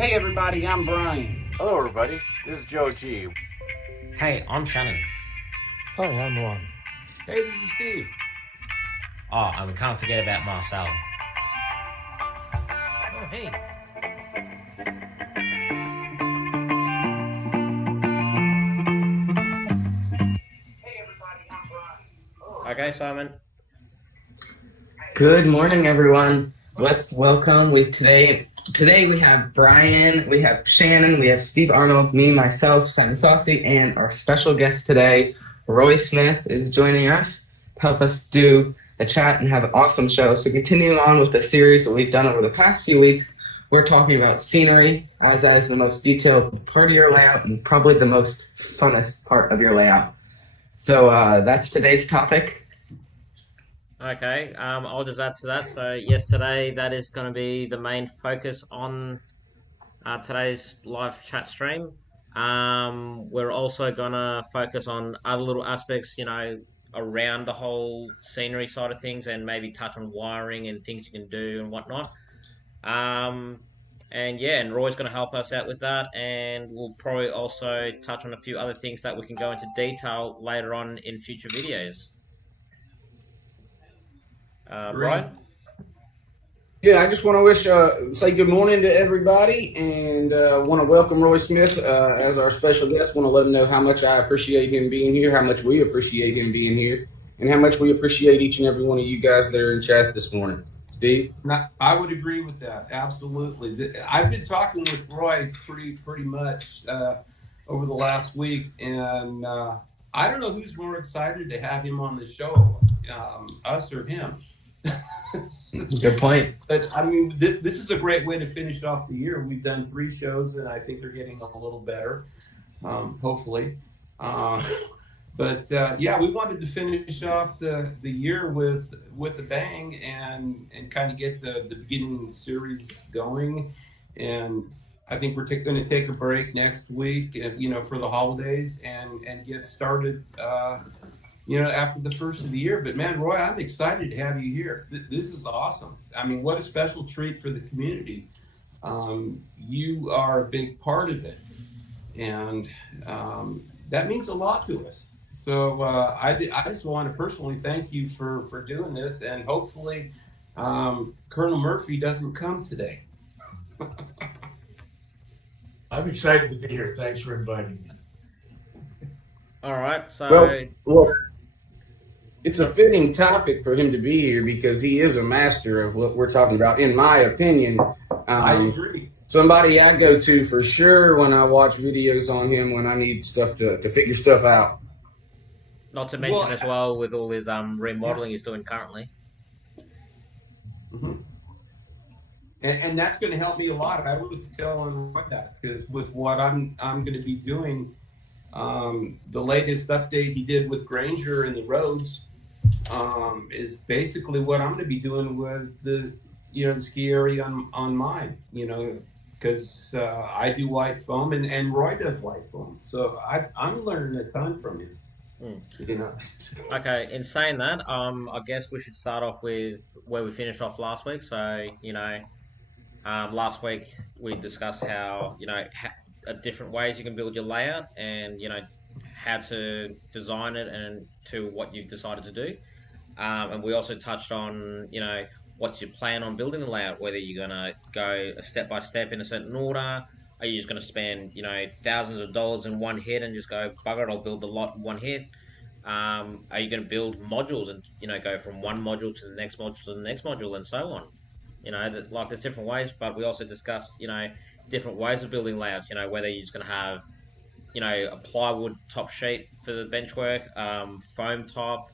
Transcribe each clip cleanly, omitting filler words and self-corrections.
Hey everybody, I'm Brian. Hello everybody, this is Joe G. Hey, I'm Shannon. Hi, I'm Ron. Hey, this is Steve. Oh, and we can't forget about Marcel. Oh, hey. Okay, Simon. Good morning, everyone. Let's welcome. Today we have Brian, we have Shannon, we have Steve Arnold, me, myself, Simon Saucy, and our special guest today, Roy Smith, is joining us to help us do a chat and have an awesome show. So continuing on with the series that we've done over the past few weeks, we're talking about scenery, as that is the most detailed part of your layout and probably the most funnest part of your layout. So that's today's topic. Okay, I'll just add to that. So yes, today that is going to be the main focus on today's live chat stream. We're also going to focus on other little aspects, around the whole scenery side of things, and maybe touch on wiring and things you can do and whatnot. And Roy's going to help us out with that, and we'll probably also touch on a few other things that we can go into detail later on in future videos. Brian? Yeah, I just want to say good morning to everybody, and want to welcome Roy Smith as our special guest. Want to let him know how much I appreciate him being here, how much we appreciate him being here, and how much we appreciate each and every one of you guys that are in chat this morning. Steve? I would agree with that. Absolutely. I've been talking with Roy pretty much over the last week, and I don't know who's more excited to have him on the show, us or him. Good point. But I mean, this is a great way to finish off the year. We've done 3 shows, and I think they're getting a little better, hopefully. But we wanted to finish off the year with a bang and kind of get the beginning series going. And I think we're going to take a break next week, for the holidays and get started. After the first of the year. But man, Roy, I'm excited to have you here. This is awesome. I mean, what a special treat for the community. You are a big part of it, and that means a lot to us. So I just want to personally thank you for doing this, and hopefully Colonel Murphy doesn't come today. I'm excited to be here. Thanks for inviting me. All right, so Well, it's a fitting topic for him to be here because he is a master of what we're talking about, in my opinion. I agree. Somebody I go to for sure when I watch videos on him when I need stuff to figure stuff out. not to mention as well with all his remodeling he's doing currently. Mm-hmm. And that's going to help me a lot. I was telling Roy that because with what I'm going to be doing, the latest update he did with Granger and the roads is basically what I'm going to be doing with the ski area on mine, because I do white foam and Roy does white foam. So I'm learning a ton from him. Okay, in saying that, I guess we should start off with where we finished off last week. So, last week we discussed how, different ways you can build your layout and, how to design it and to what you've decided to do. And we also touched on, what's your plan on building the layout, whether you're going to go a step by step in a certain order. Are you just going to spend, thousands of dollars in one hit and just go, bugger it, I'll build the lot in one hit? Are you going to build modules and, go from one module to the next module to the next module and so on? There's different ways, but we also discussed, different ways of building layouts, whether you're just going to have, a plywood top sheet for the bench work, foam top.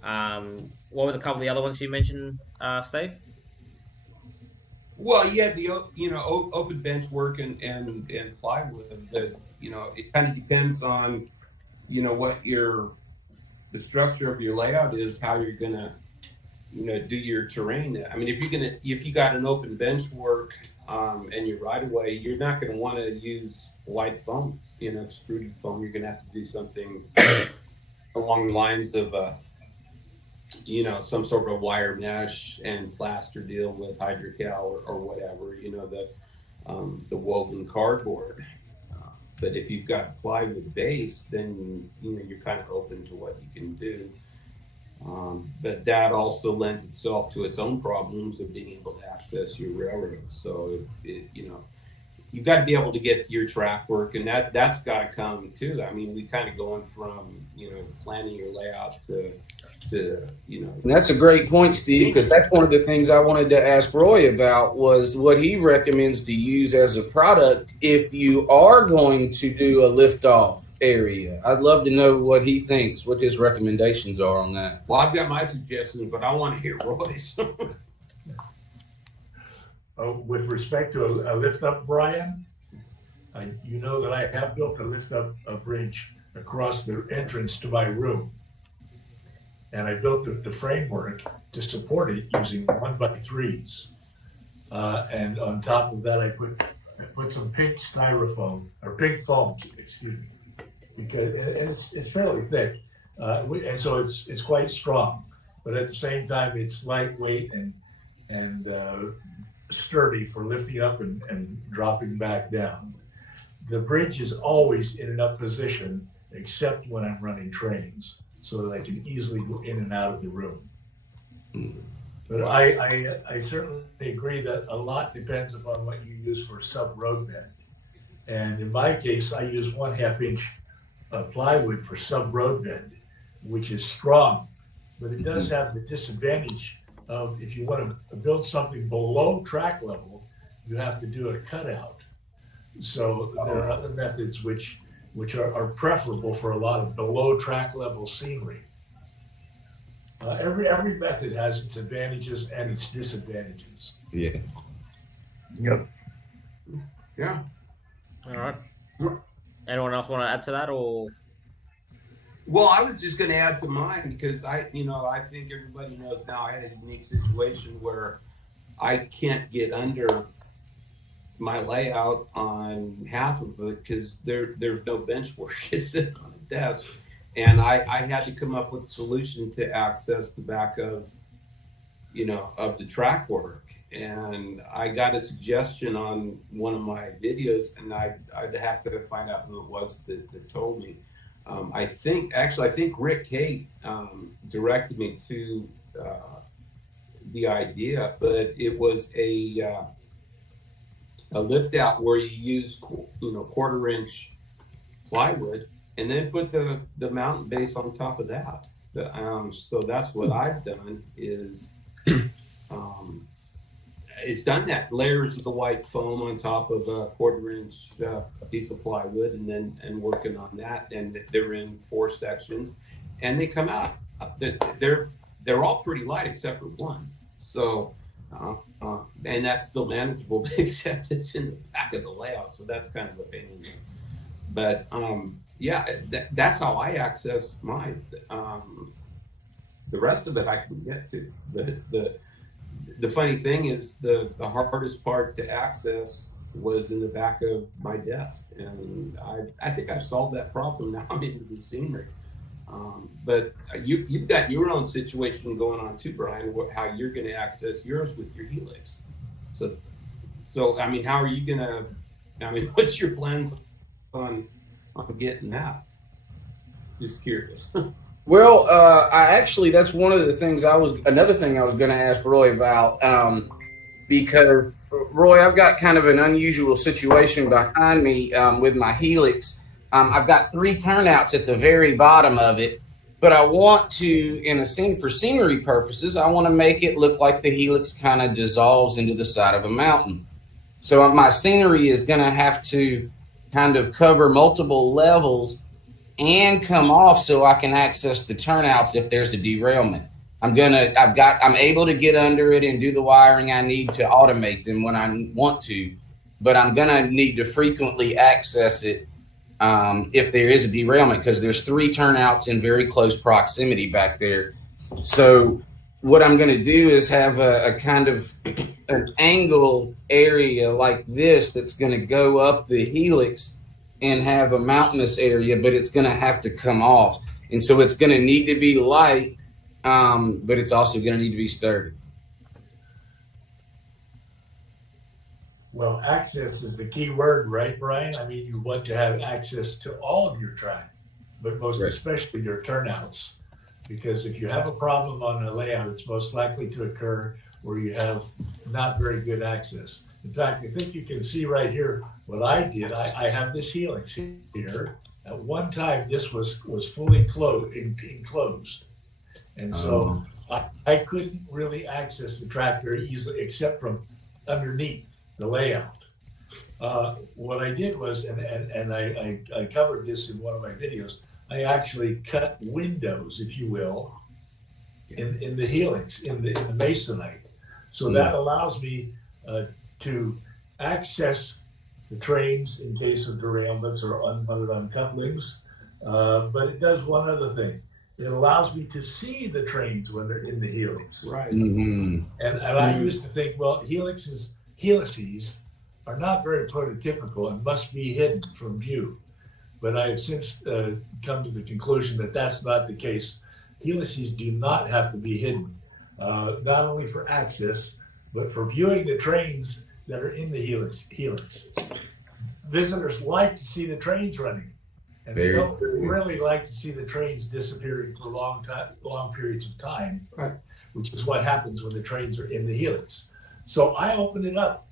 What were the couple of the other ones you mentioned, Steve? Well, you had the open bench work and plywood. But it kind of depends on what the structure of your layout is, how you're gonna do your terrain. I mean, if you got an open bench work and your right of way, you're not going to want to use white foam, extruded foam. You're going to have to do something along the lines of some sort of wire mesh and plaster deal with hydrocal or whatever. the woven cardboard. But if you've got a plywood base, then you're kind of open to what you can do. But that also lends itself to its own problems of being able to access your railroad. So you've got to be able to get to your track work, and that's got to come too. I mean, we kind of going from planning your layout to And that's a great point, Steve, because that's one of the things I wanted to ask Roy about was what he recommends to use as a product if you are going to do a lift-off area. I'd love to know what he thinks, what his recommendations are on that. Well, I've got my suggestions, but I want to hear Roy's. With respect to a lift up, Brian, you know that I have built a lift up a bridge across the entrance to my room. And I built the framework to support it using 1x3s. And on top of that, I put some pink styrofoam, or pink foam, excuse me, because it's fairly thick. And so it's quite strong, but at the same time, it's lightweight and sturdy for lifting up and dropping back down. The bridge is always in an up position, except when I'm running trains, so that I can easily go in and out of the room. But I certainly agree that a lot depends upon what you use for sub-road bed. And in my case, I use 1/2 inch plywood for sub-road bed, which is strong, but it does have the disadvantage of if you want to build something below track level, you have to do a cutout. So there are other methods which are preferable for a lot of below track level scenery. Every method has its advantages and its disadvantages. Yeah. Yep. Yeah. All right. Anyone else want to add to that, or? Well, I was just going to add to mine because I think everybody knows now I had a unique situation where I can't get under my layout on half of it because there's no bench where you can sit on a desk. And I had to come up with a solution to access the back of the track work. And I got a suggestion on one of my videos, and I'd have to find out who it was that told me. I think Rick Case directed me to the idea, but it was a lift out where you use 1/4 inch plywood and then put the mountain base on top of that. So that's what I've done is it's done that layers of the white foam on top of a 1/4 inch piece of plywood and working on that, and they're in 4 sections and they come out. They're all pretty light except for one. So and that's still manageable except it's in the back of the layout, so that's kind of a pain in the. But that's how I access mine. The rest of it I can get to. The funny thing is the hardest part to access was in the back of my desk, and I think I've solved that problem now. I'm into the scenery. But you've got your own situation going on too, Brian, how you're going to access yours with your Helix. So I mean, how are you going to, what's your plans on getting that? Just curious. Well, that's one of the things another thing I was going to ask Roy about, because Roy, I've got kind of an unusual situation behind me with my Helix. I've got 3 turnouts at the very bottom of it, but I want to, for scenery purposes, I want to make it look like the Helix kind of dissolves into the side of a mountain. So my scenery is going to have to kind of cover multiple levels and come off so I can access the turnouts if there's a derailment. I'm able to get under it and do the wiring I need to automate them when I want to, but I'm gonna need to frequently access it if there is a derailment, because there's 3 turnouts in very close proximity back there. So what I'm gonna do is have a kind of an angle area like this that's gonna go up the Helix and have a mountainous area, but it's going to have to come off. And so it's going to need to be light, but it's also going to need to be sturdy. Well, access is the key word, right, Brian? I mean, you want to have access to all of your track, but most Right. especially your turnouts. Because if you have a problem on a layout, it's most likely to occur where you have not very good access. In fact, I think you can see right here what I did. I have this helix here. At one time, this was fully enclosed. And so I couldn't really access the track very easily, except from underneath the layout. What I did was, and I covered this in one of my videos, I actually cut windows, if you will, in the helix, in the masonite. So that allows me to access the trains in case of derailments or unloaded uncouplings. But it does one other thing. It allows me to see the trains when they're in the helix. Right. Mm-hmm. And I used to think, well, helices are not very prototypical and must be hidden from view. But I have since come to the conclusion that that's not the case. Helices do not have to be hidden, not only for access, but for viewing the trains that are in the helix. Visitors like to see the trains running, and they don't really like to see the trains disappearing for long periods of time, Right. which is what happens when the trains are in the helix. So I opened it up,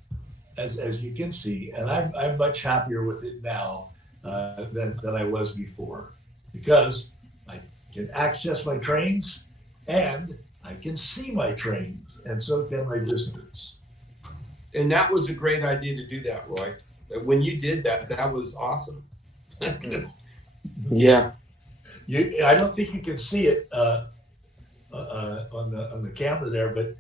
as you can see, and I'm much happier with it now than I was before, because I can access my trains and I can see my trains, and so can my visitors. And that was a great idea to do that, Roy. When you did that, that was awesome. Yeah. I don't think you can see it on the camera there, but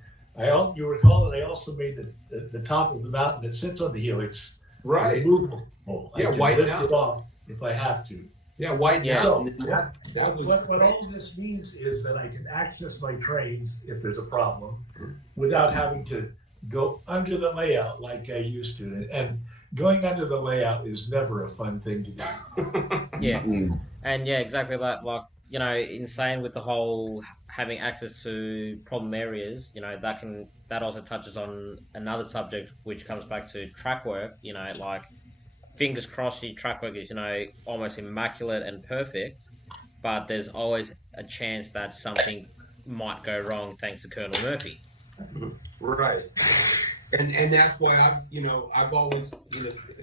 you recall that I also made the top of the mountain that sits on the helix Right. removable. I Yeah, can white lift out. it off if I have to. Yeah, white Yeah. So down. That was what great. all this means is that I can access my trains if there's a problem without having to go under the layout like I used to. And going under the layout is never a fun thing to do. Yeah. Mm-hmm. And yeah, exactly that. Like, you know, insane with the whole having access to problem areas, you know, that also touches on another subject which comes back to track work, you know, like fingers crossed your track work is, you know, almost immaculate and perfect, but there's always a chance that something might go wrong thanks to Colonel Murphy. Right. And that's why I've always,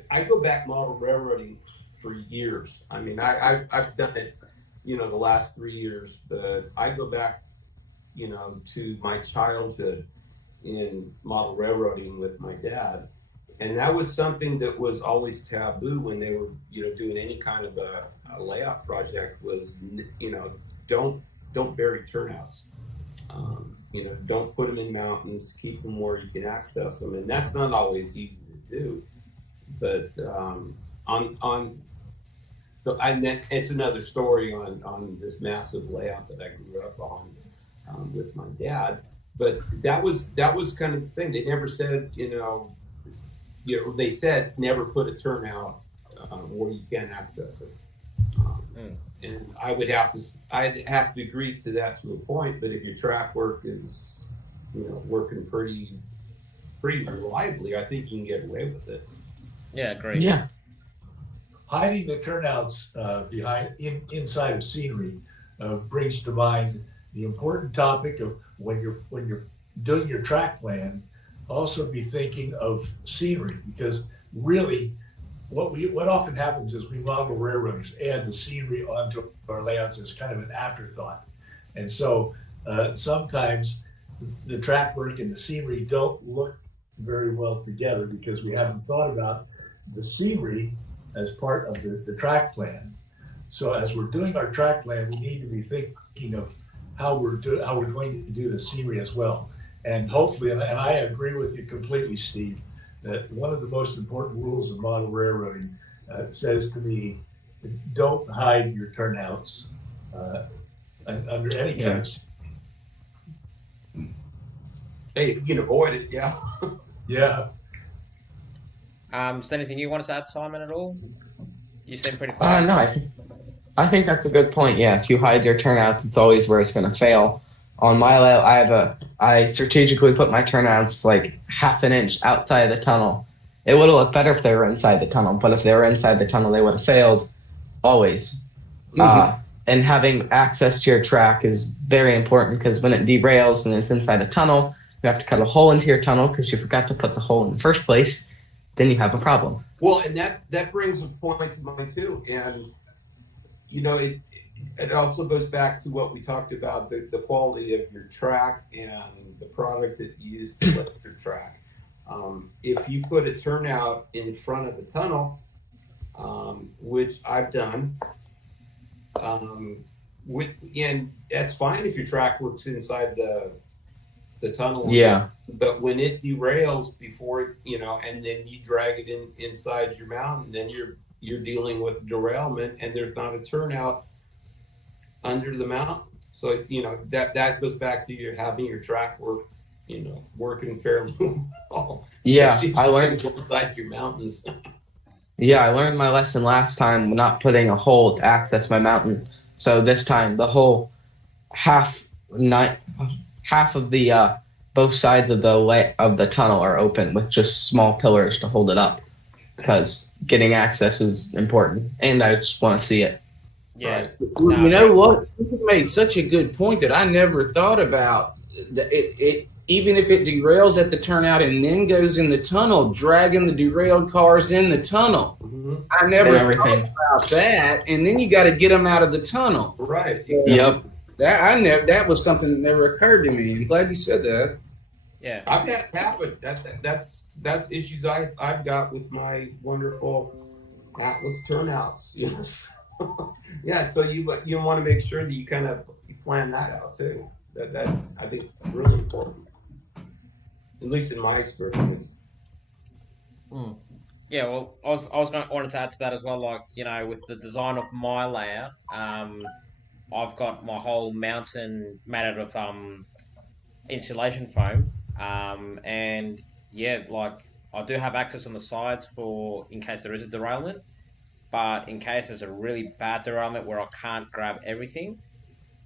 I go back model railroading for years. I mean, I've done it, the last 3 years, but I go back, to my childhood in model railroading with my dad. And that was something that was always taboo when they were, doing any kind of a layout project was, don't bury turnouts. Don't put them in mountains, keep them where you can access them. And that's not always easy to do. But and then it's another story on this massive layout that I grew up on with my dad. But that was kind of the thing. They never said, they said never put a turnout where you can't access it. And I'd have to agree to that to a point. But if your track work is, working pretty reliably, I think you can get away with it. Yeah, great. Yeah. Hiding the turnouts inside of scenery brings to mind the important topic of when you're doing your track plan, also be thinking of scenery, because really what often happens is we model railroaders add the scenery onto our layouts as kind of an afterthought. And so sometimes the track work and the scenery don't look very well together because we haven't thought about the scenery as part of the track plan. So as we're doing our track plan, we need to be thinking of how we're going to do the scenery as well. And hopefully, and I agree with you completely, Steve, that one of the most important rules of model railroading says to me, don't hide your turnouts under any kind of. Hey, if you can avoid it, yeah. Yeah. Is there anything you want us to add, Simon, at all? You seem pretty quiet. No, I think that's a good point. Yeah, if you hide your turnouts, it's always where it's going to fail. On my layout, I strategically put my turnouts like half an inch outside of the tunnel, It would have looked better if they were inside the tunnel, but if they were inside the tunnel, they would have failed always. And having access to your track is very important because when it derails and it's inside a tunnel, you have to cut a hole into your tunnel because you forgot to put the hole in the first place. Then you have a problem. Well, and that brings a point to mind too. And, you know, it also goes back to what we talked about, the quality of your track and the product that you use to lift your track. If you put a turnout in front of the tunnel, which I've done, and that's fine if your track works inside the tunnel. Yeah. But when it derails before, you know, and then you drag it inside your mountain, then you're dealing with derailment, and there's not a turnout under the mountain. So, you know, that goes back to your having your track work, you know, working fairly well. Yeah, I learned inside your mountains. Yeah, I learned my lesson last time, not putting a hole to access my mountain. So this time, the whole half of the both sides of the tunnel are open with just small pillars to hold it up, because getting access is important, and I just want to see it. Yeah. You know what? You made such a good point that I never thought about. It even if it derails at the turnout and then goes in the tunnel, dragging the derailed cars in the tunnel. Mm-hmm. I never thought about that. And then you got to get them out of the tunnel. Right. Exactly. Yep. That was something that never occurred to me. I'm glad you said that. Yeah. I've had it happen. That's issues I've got with my wonderful Atlas turnouts. Yes. Yeah. So you want to make sure that you kind of plan that out too. That I think is really important. At least in my experience. Yeah, well, wanted to add to that as well. Like, you know, with the design of my layout, I've got my whole mountain made out of insulation foam, and yeah, like I do have access on the sides for in case there is a derailment, but in case there's a really bad derailment where I can't grab everything,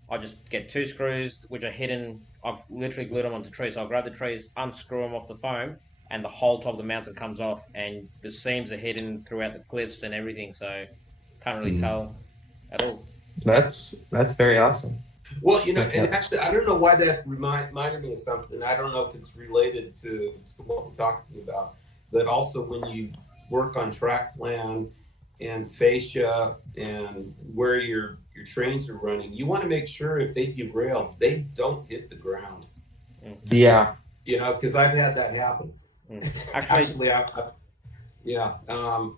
I just get 2 screws which are hidden. I've literally glued them onto trees. So I'll grab the trees, unscrew them off the foam, and the whole top of the mountain comes off, and the seams are hidden throughout the cliffs and everything. So can't really tell at all. That's very awesome. Well, you know, and actually, I don't know why that reminded me of something. I don't know if it's related to what we're talking about, but also when you work on track plan and fascia and where your trains are running, you want to make sure if they derail, they don't hit the ground. Yeah. You know, because I've had that happen. Actually, yeah.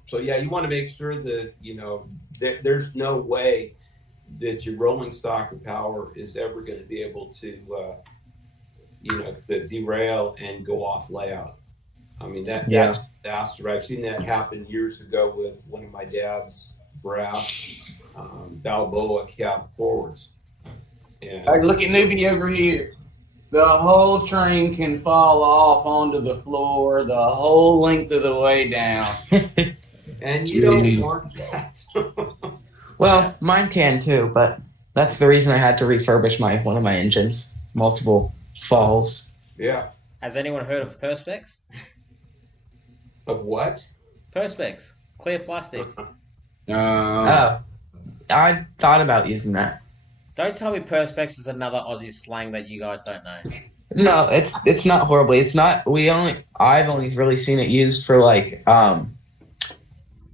So yeah, you want to make sure that, you know, there's no way that your rolling stock of power is ever going to be able to, you know, to derail and go off layout. I mean, that's a disaster. I've seen that happen years ago with one of my dad's brass Balboa cab forwards. And All right, look at newbie over here. The whole train can fall off onto the floor the whole length of the way down. And you don't want that. Well, mine can too, but that's the reason I had to refurbish one of my engines. Multiple falls. Yeah. Has anyone heard of Perspex? Of what? Perspex, clear plastic. I thought about using that. Don't tell me Perspex is another Aussie slang that you guys don't know. No, it's not horribly. It's not. I've only really seen it used for like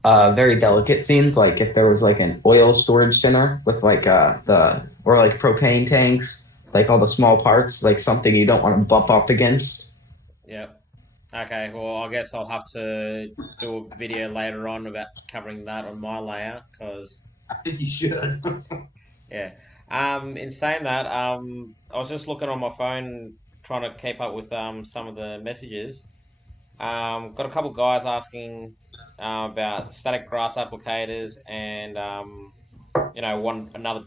very delicate scenes, like if there was like an oil storage center with like or like propane tanks, like all the small parts, like something you don't want to bump up against. Yep. Okay, well, I guess I'll have to do a video later on about covering that on my layout, because I think you should. yeah. In saying that, I was just looking on my phone trying to keep up with some of the messages. Got a couple guys asking about static grass applicators, and you know,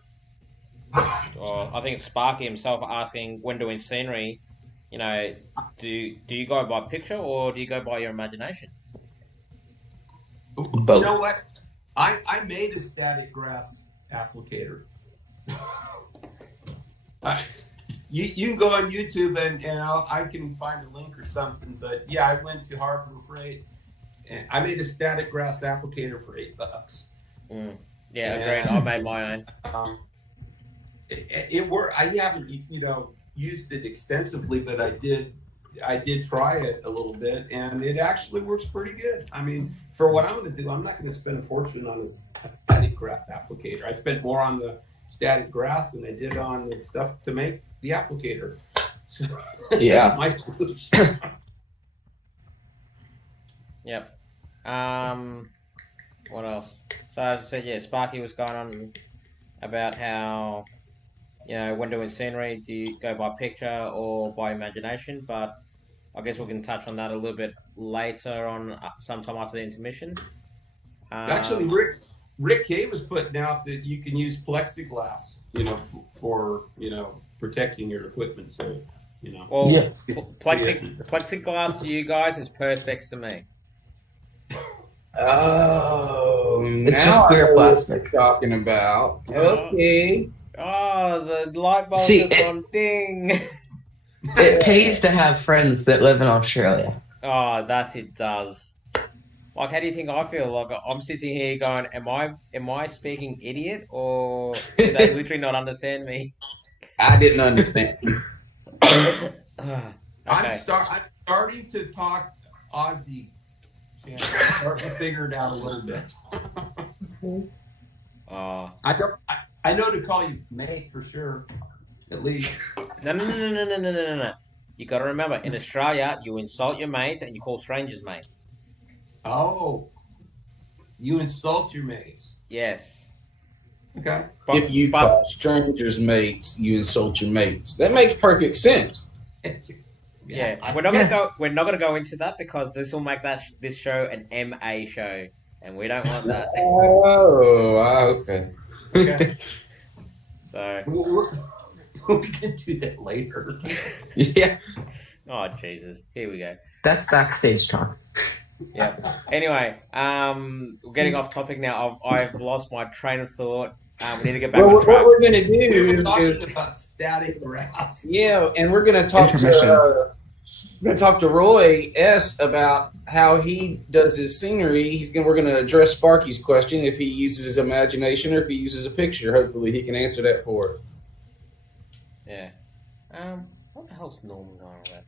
I think it's Sparky himself asking when doing scenery. You know, do you go by picture or do you go by your imagination? Both. You know what? I made a static grass applicator. You can go on YouTube and I can find a link or something. But yeah, I went to Harbor Freight And I made a static grass applicator for $8. Yeah, agreed. I made my own. It worked. I haven't, used it extensively, but I did try it a little bit, and it actually works pretty good. I mean, for what I'm going to do, I'm not going to spend a fortune on this static grass applicator. I spent more on the static grass than I did on the stuff to make the applicator. So Yeah. that's my solution. Yep. What else? So as I said, yeah, Sparky was going on about how, when doing scenery, do you go by picture or by imagination? But I guess we can touch on that a little bit later on, sometime after the intermission. Actually, Rick K was putting out that you can use plexiglass, for protecting your equipment. So, Well, Yeah. plexiglass to you guys is perspex to me. Oh, It's now just clear I know what plastic. you're talking about. Okay. Oh, the light bulb See, just gone ding. It pays to have friends that live in Australia. Oh, that it does. Like, how do you think I feel? Like, I'm sitting here going, am I speaking idiot, or do they literally not understand me? I didn't understand. Okay. I'm starting to talk Aussie. Shannon. I'm starting to figure it out a little bit. I know to call you mate for sure, at least. No. You got to remember, in Australia, you insult your mates and you call strangers mate. Oh, you insult your mates. Yes. Okay. If you call strangers mates, you insult your mates. That makes perfect sense. Yeah, we're not gonna go. We're not gonna go into that because this will make this show an MA show, and we don't want that. Oh, okay. Okay. So, We can do that later. Yeah. oh Jesus, here we go. That's backstage talk. Yeah. Anyway, we're getting off topic now. I've lost my train of thought. We need to get back Well, on track. what we're going to We were do talking is, about static grass. yeah, and we're going to talk to Roy S about how he does his scenery. We're going to address Sparky's question if he uses his imagination or if he uses a picture. Hopefully, he can answer that for us. Yeah. What the hell's Norman going on about?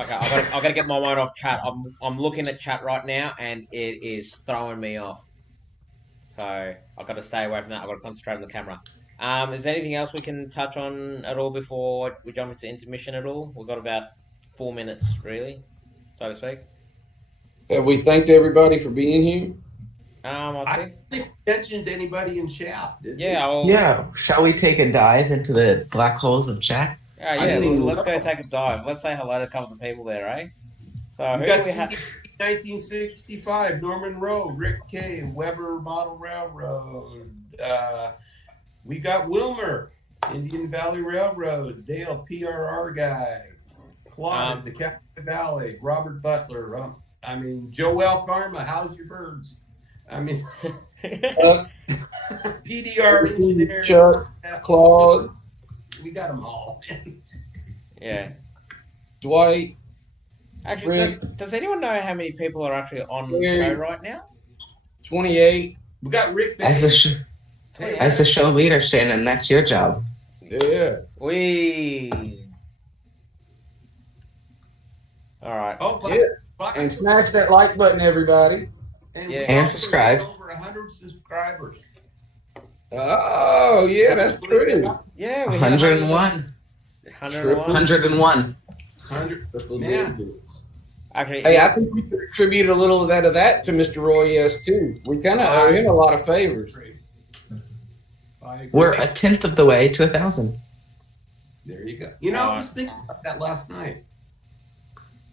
Okay, I gotta get my mind off chat. I'm looking at chat right now, and it is throwing me off. So I've got to stay away from that. I've got to concentrate on the camera. Is there anything else we can touch on at all before we jump into intermission at all? We've got about 4 minutes, really, so to speak. Have we thanked everybody for being here? I think. think we mentioned anybody in chat. Did we? Yeah. Shall we take a dive into the black holes of chat? Yeah. Let's go take a dive. Let's say hello to a couple of people there, eh? So We who got do we have? 1965, Norman Rowe, Rick K, Weber Model Railroad. We got Wilmer, Indian Valley Railroad, Dale, PRR guy, Claude, the Captain Valley, Robert Butler. Joel Karma, how's your birds? PDR engineer, Chuck, Claude, we got them all. Yeah. Dwight. Actually, does anyone know how many people are actually on the show right now? 28. We got Rick. As the show leader, Shannon, that's your job. Yeah. All right. Oh, Yeah. And smash that like button, everybody. And subscribe. Over 100 subscribers. Oh, yeah, that's true. Yeah, 101. 101. 100. Man. Actually, Hey, I think we could attribute a little of that to Mr. Roy S. too. We kind of owe him a lot of favors. We're a tenth of the way to 1,000. There you go. I was thinking about that last night.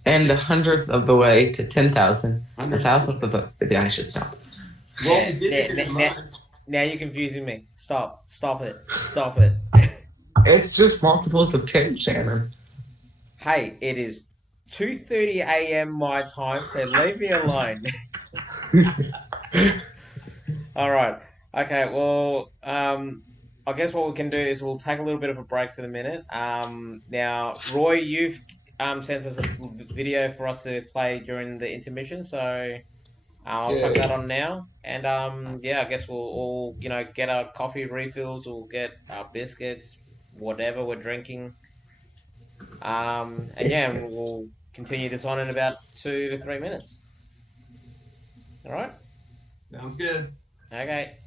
And 100th of the way to 10,000. 1,000th of the. Yeah, I should stop. Well, we did it in months. Now you're confusing me. Stop it. It's just multiples of 10, Shannon. Hey, it is 2:30 a.m. my time, so leave me alone. All right. Okay. Well, I guess what we can do is we'll take a little bit of a break for the minute. Now, Roy, sends us a video for us to play during the intermission. So I'll chuck that on now. And yeah, I guess we'll all get our coffee refills. We'll get our biscuits, whatever we're drinking. And yeah, we'll continue this on in about 2 to 3 minutes. All right. Sounds good. Okay.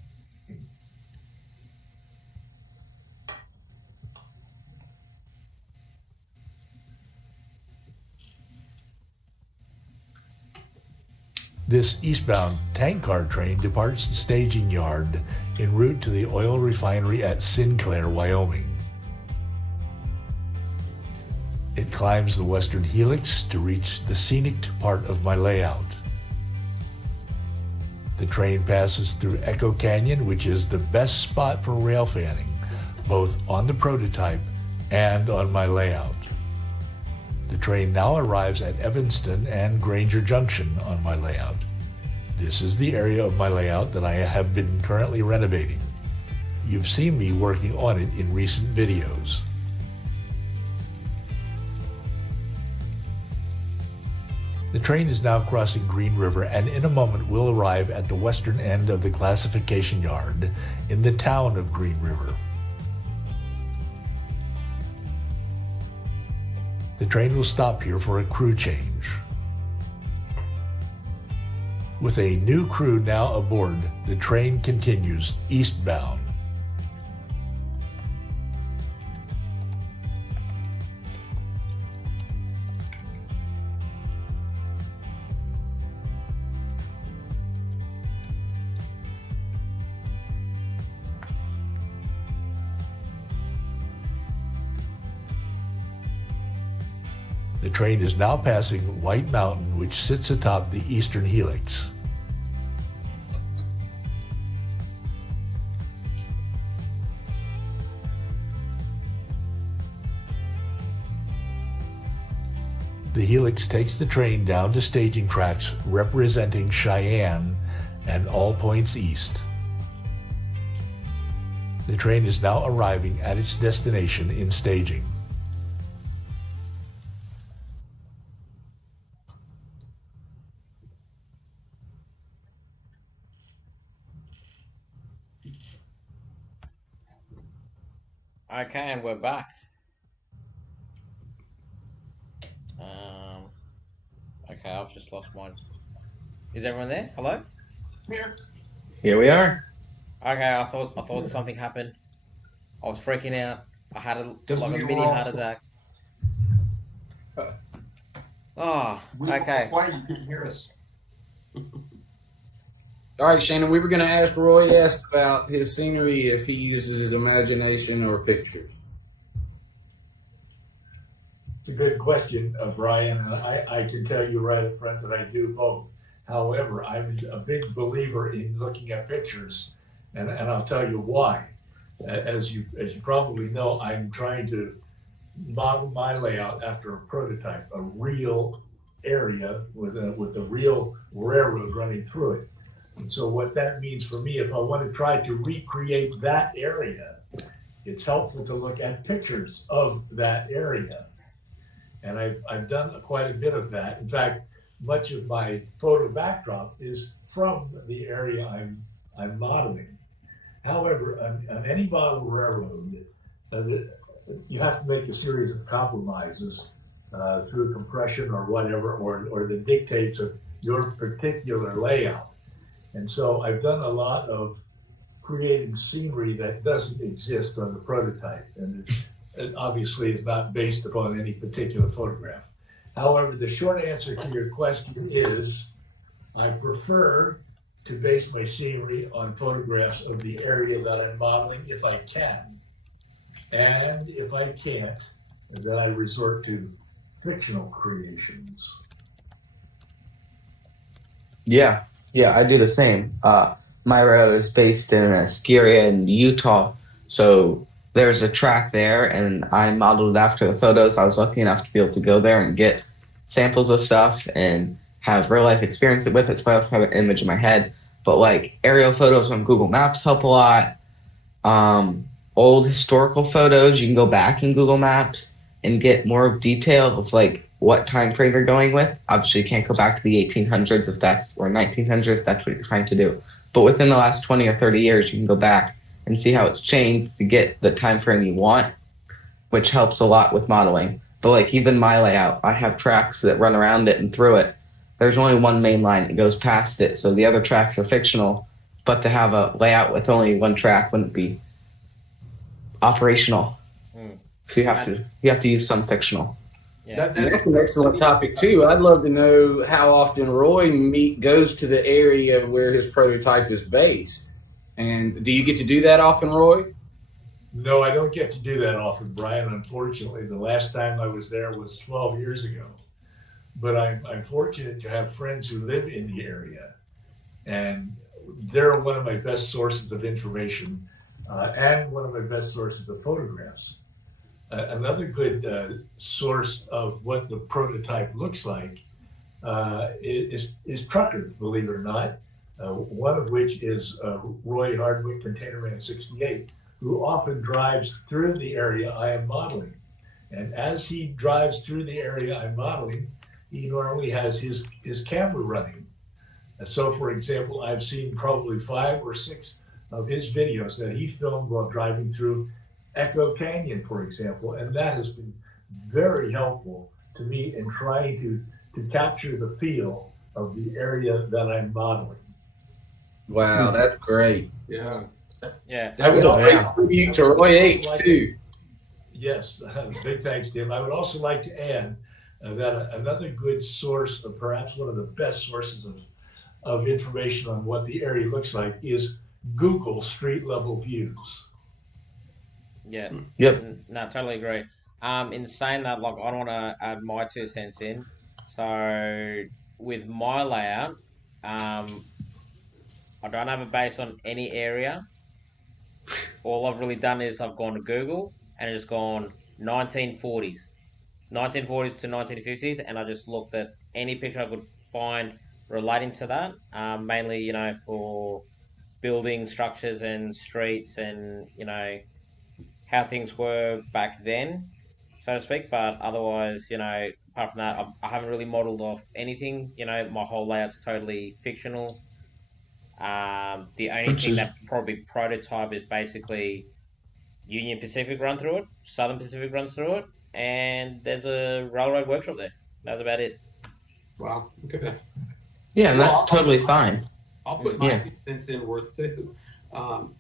This eastbound tank car train departs the staging yard en route to the oil refinery at Sinclair, Wyoming. It climbs the western helix to reach the scenic part of my layout. The train passes through Echo Canyon, which is the best spot for rail fanning, both on the prototype and on my layout. The train now arrives at Evanston and Granger Junction on my layout. This is the area of my layout that I have been currently renovating. You've seen me working on it in recent videos. The train is now crossing Green River and in a moment will arrive at the western end of the classification yard in the town of Green River. The train will stop here for a crew change. With a new crew now aboard, the train continues eastbound. The train is now passing White Mountain, which sits atop the eastern helix. The helix takes the train down to staging tracks representing Cheyenne and all points east. The train is now arriving at its destination in staging. Okay, and we're back. Okay, I've just lost mine. Is everyone there? Hello? Here we are. Okay, I thought something happened. I was freaking out. I had a mini heart attack. Oh, okay. Why you couldn't hear us? All right, Shannon, we were going to ask Roy asked about his scenery if he uses his imagination or pictures. It's a good question, Brian. I can tell you right up front that I do both. However, I'm a big believer in looking at pictures, and I'll tell you why. As you probably know, I'm trying to model my layout after a prototype, a real area with a real railroad running through it. And so what that means for me, if I want to try to recreate that area, it's helpful to look at pictures of that area. And I've done quite a bit of that. In fact, much of my photo backdrop is from the area I'm modeling. However, on any model railroad, you have to make a series of compromises through compression or whatever, or the dictates of your particular layout. And so I've done a lot of creating scenery that doesn't exist on the prototype. And it obviously is not based upon any particular photograph. However, the short answer to your question is I prefer to base my scenery on photographs of the area that I'm modeling if I can. And if I can't, then I resort to fictional creations. Yeah, I do the same. My road is based in a ski area in Utah, so there's a track there, and I modeled it after the photos. I was lucky enough to be able to go there and get samples of stuff and have real life experience with it, so I also have an image in my head. But like aerial photos on Google Maps help a lot. Old historical photos, you can go back in Google Maps and get more detail of like what time frame you're going with. Obviously, you can't go back to the 1800s if that's or 1900s if that's what you're trying to do. But within the last 20 or 30 years, you can go back and see how it's changed to get the time frame you want, which helps a lot with modeling. But like even my layout, I have tracks that run around it and through it. There's only one main line that goes past it, so the other tracks are fictional. But to have a layout with only one track wouldn't be operational. So you have to use some fictional. Yeah. That's an excellent topic too. I'd love to know how often Roy goes to the area where his prototype is based. And do you get to do that often, Roy? No, I don't get to do that often, Brian. Unfortunately, the last time I was there was 12 years ago. But I'm fortunate to have friends who live in the area, and they're one of my best sources of information and one of my best sources of photographs. Another good source of what the prototype looks like is truckers, believe it or not. One of which is Roy Hardwick, Containerman 68, who often drives through the area I am modeling. And as he drives through the area I'm modeling, he normally has his camera running. So, for example, I've seen probably 5 or 6 of his videos that he filmed while driving through Echo Canyon, for example, and that has been very helpful to me in trying to capture the feel of the area that I'm modeling. Wow, that's great. Yeah. Yeah. That was a great tribute to Roy H. too. Yes, big thanks, Tim. I would also like to add that another good source, or perhaps one of the best sources of information on what the area looks like, is Google street level views. Yeah. Yep. No, totally agree. In saying that, like, I don't want to add my 2 cents in. So with my layout, I don't have a base on any area. All I've really done is I've gone to Google and just gone 1940s to 1950s, and I just looked at any picture I could find relating to that. Mainly, you know, for building structures and streets and, you know, how things were back then, so to speak. But otherwise, you know, apart from that, I haven't really modeled off anything. You know, my whole layout's totally fictional. The only thing that probably prototype is basically Union Pacific run through it, Southern Pacific runs through it, and there's a railroad workshop there. That's about it. Wow. Okay. Yeah, and that's totally fine. I'll put my 2 cents in worth too.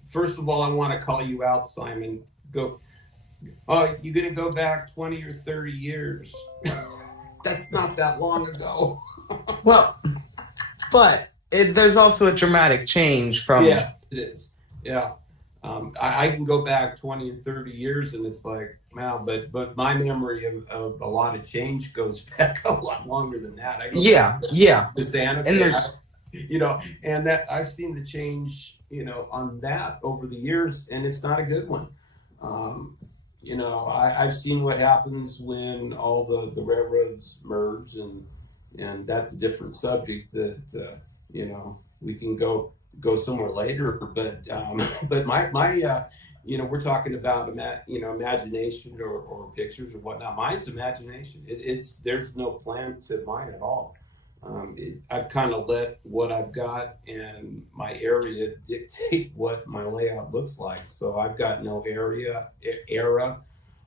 First of all, I want to call you out, Simon. You're going to go back 20 or 30 years. That's not that long ago. Well, but there's also a dramatic change from. Yeah, it is. Yeah. I can go back 20 and 30 years and it's like, wow, but my memory of a lot of change goes back a lot longer than that. I go back to Santa Fe, and there's, you know, and that I've seen the change, you know, on that over the years, and it's not a good one. You know, I've seen what happens when all the railroads merge, and that's a different subject that you know, we can go somewhere later. But my you know, we're talking about imagination or pictures or whatnot. Mine's imagination. There's no plan to mine at all. I've kind of let what I've got and my area dictate what my layout looks like. So I've got no era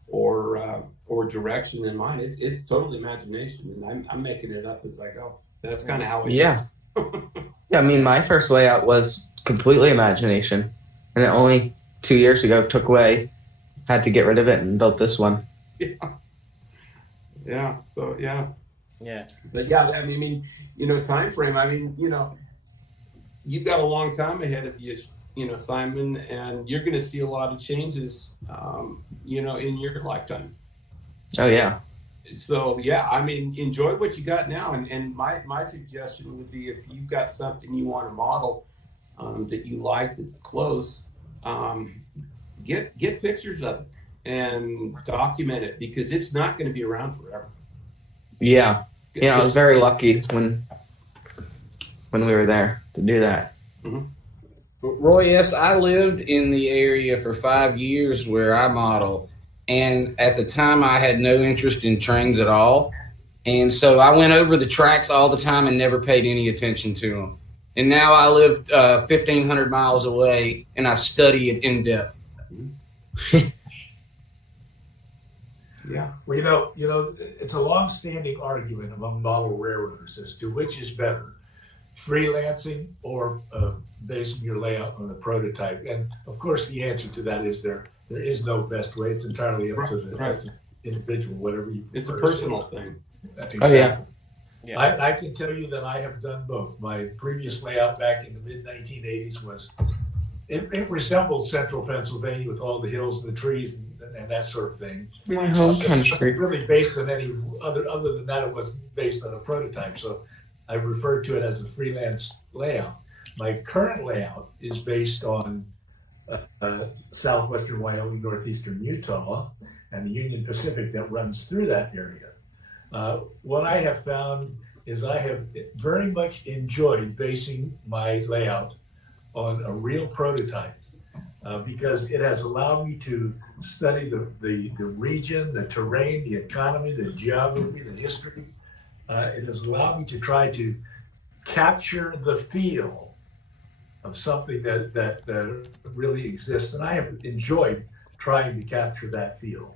or direction in mind. It's totally imagination, and I'm making it up as I go. That's kind of how it is. Yeah, I mean, my first layout was completely imagination, and it only 2 years ago took away, had to get rid of it and built this one. Yeah. So yeah. Yeah. But yeah, I mean, you know, time frame. I mean, you know, you've got a long time ahead of you, you know, Simon, and you're going to see a lot of changes, you know, in your lifetime. Oh yeah. So yeah, I mean, enjoy what you got now, and my suggestion would be, if you've got something you want to model that you like that's close, get pictures of it and document it, because it's not going to be around forever. Yeah. Yeah, I was very lucky when we were there to do that. Mm-hmm. Roy, yes, I lived in the area for 5 years where I model, And at the time, I had no interest in trains at all. And so I went over the tracks all the time and never paid any attention to them. And now I live 1,500 miles away, and I study it in depth. Yeah. Well, it's a long-standing argument among model railroaders as to which is better, freelancing or basing your layout on the prototype. And of course, the answer to that is there is no best way. It's entirely up to the individual, whatever you prefer. It's a personal thing. Exactly. Oh, yeah. Yeah. I can tell you that I have done both. My previous layout back in the mid-1980s it resembled central Pennsylvania with all the hills and the trees and that sort of thing. My home It country. wasn't really based on any other than that. It wasn't based on a prototype. So I referred to it as a freelance layout. My current layout is based on southwestern Wyoming, northeastern Utah, and the Union Pacific that runs through that area. What I have found is I have very much enjoyed basing my layout on a real prototype because it has allowed me to study the region, the terrain, the economy, the geography, the history. It has allowed me to try to capture the feel of something that really exists. And I have enjoyed trying to capture that feel.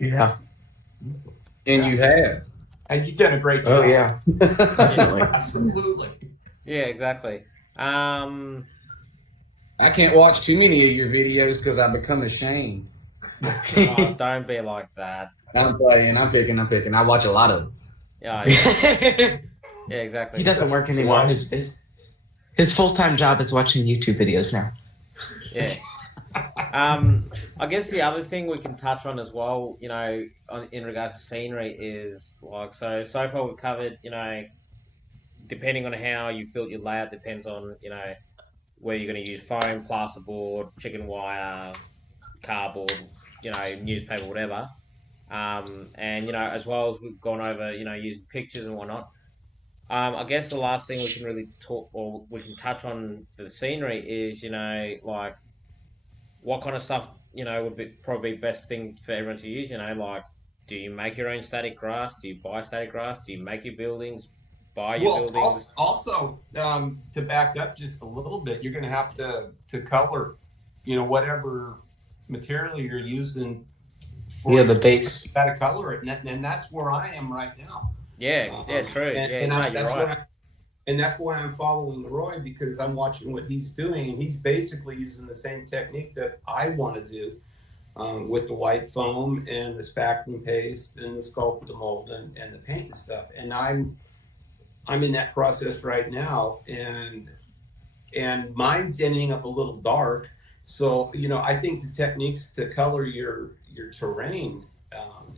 Yeah. And you have. And you've done a great job. Oh, yeah. Definitely. Absolutely. Yeah, exactly. I can't watch too many of your videos because I become ashamed. Oh, don't be like that. I'm playing. I'm picking. I watch a lot of them. Yeah, yeah, yeah, exactly. He doesn't work anymore. His full-time job is watching YouTube videos now. Yeah. I guess the other thing we can touch on as well, in regards to scenery is so far we've covered, depending on how you've built your layout depends on, whether you're going to use foam, plasterboard, chicken wire, cardboard, newspaper, whatever. And, as well as we've gone over, using pictures and whatnot. I guess the last thing we can really talk or we can touch on for the scenery is, what kind of stuff, would be probably best thing for everyone to use, do you make your own static grass? Do you buy static grass? Do you make your buildings? Buy your buildings? Also, to back up just a little bit, you're going to have to color, whatever material you're using. The base. You got to color it, and that's where I am right now. Yeah, true. That's right. And that's why I'm following Roy, because I'm watching what he's doing, and he's basically using the same technique that I want to do with the white foam and the spackling paste and the sculpted mold and the paint and stuff. And I'm in that process right now, and mine's ending up a little dark. So I think the techniques to color your terrain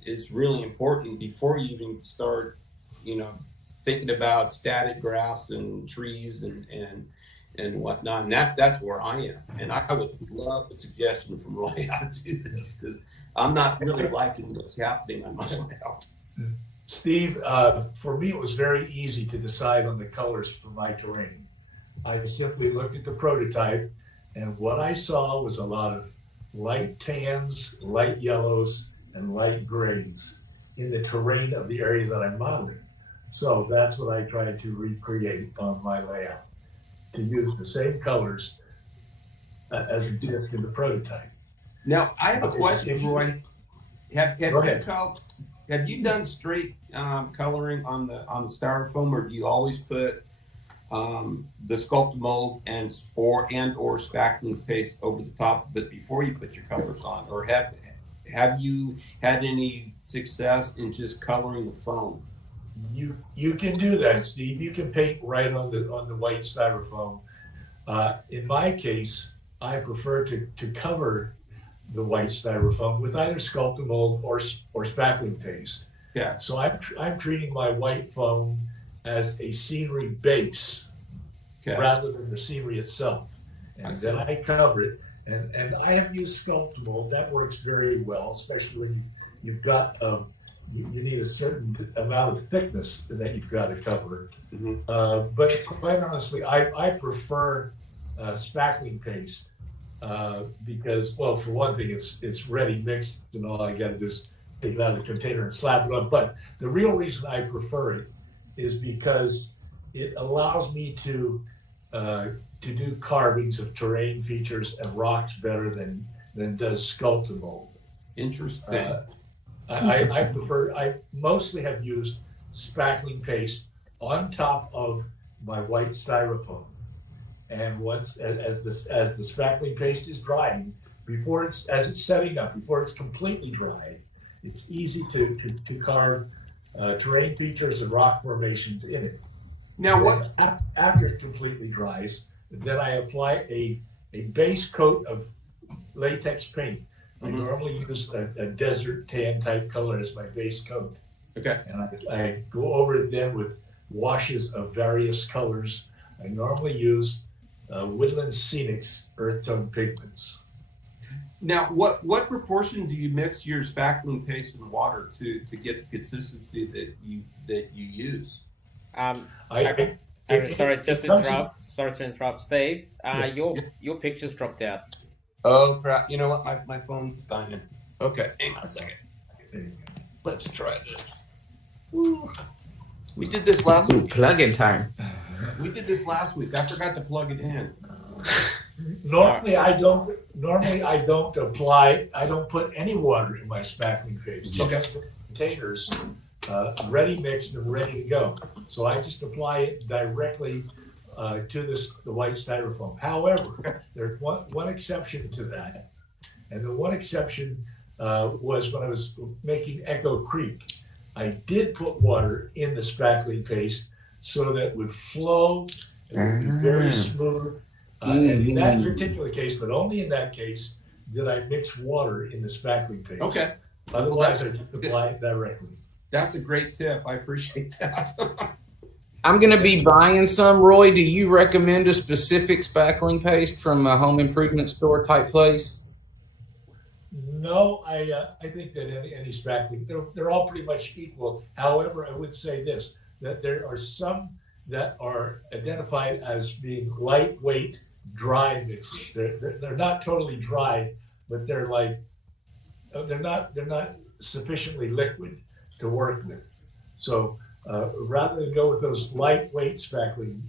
is really important before you even start, thinking about static grass and trees and whatnot. And that's where I am. And I would love a suggestion from Roy how to do this, because I'm not really liking what's happening on my layout. Steve, for me, it was very easy to decide on the colors for my terrain. I simply looked at the prototype, and what I saw was a lot of light tans, light yellows, and light grays in the terrain of the area that I'm modeling. So that's what I tried to recreate on my layout, to use the same colors as exist in the prototype. Now, I have a question, Roy. Have you done straight coloring on the styrofoam, or do you always put the sculpted mold and or spackling paste over the top of it before you put your colors on, or have you had any success in just coloring the foam? You can do that, Steve. You can paint right on the white styrofoam. In my case, I prefer to cover the white styrofoam with either sculpted mold or spackling paste. Yeah. So I'm treating my white foam as a scenery base, rather than the scenery itself. And then I cover it. And I have used sculpted mold. That works very well, especially when you've got you need a certain amount of thickness that you've got to cover. Mm-hmm. But quite honestly, I prefer spackling paste because, well, for one thing, it's ready mixed, and all I got to do is take it out of the container and slap it on. But the real reason I prefer it is because it allows me to do carvings of terrain features and rocks better than does sculpted mold. Interesting. I mostly have used spackling paste on top of my white styrofoam. And once, as the spackling paste is drying, as it's setting up, before it's completely dry, it's easy to carve terrain features and rock formations in it. Now, what? After it completely dries, then I apply a base coat of latex paint. I normally use a desert tan type color as my base coat. Okay. And I go over it then with washes of various colors. I normally use Woodland Scenics earth tone pigments. Now, what proportion do you mix your spackling paste with water to get the consistency that you use? Sorry to interrupt, Steve. Your picture's dropped out. Oh crap! You know what? My phone's dying. Okay, hang on a second. Let's try this. Woo. We did this last week. Plug-in time. We did this last week. I forgot to plug it in. Normally I don't put any water in my spackling paste. Okay. Containers ready mixed and ready to go. So I just apply it directly to the white styrofoam. However, there's one exception to that. And the one exception was when I was making Echo Creek. I did put water in the spackling paste so that it would flow, it would be very smooth. And in that particular case, but only in that case, did I mix water in the spackling paste. Okay. Otherwise, I just apply it directly. That's a great tip. I appreciate that. I'm going to be buying some. Roy, do you recommend a specific spackling paste from a home improvement store type place? No, I think that any spackling, they're all pretty much equal. However, I would say this, that there are some that are identified as being lightweight, dry mixes. They're not totally dry, but they're not sufficiently liquid to work with. So rather than go with those lightweight spackling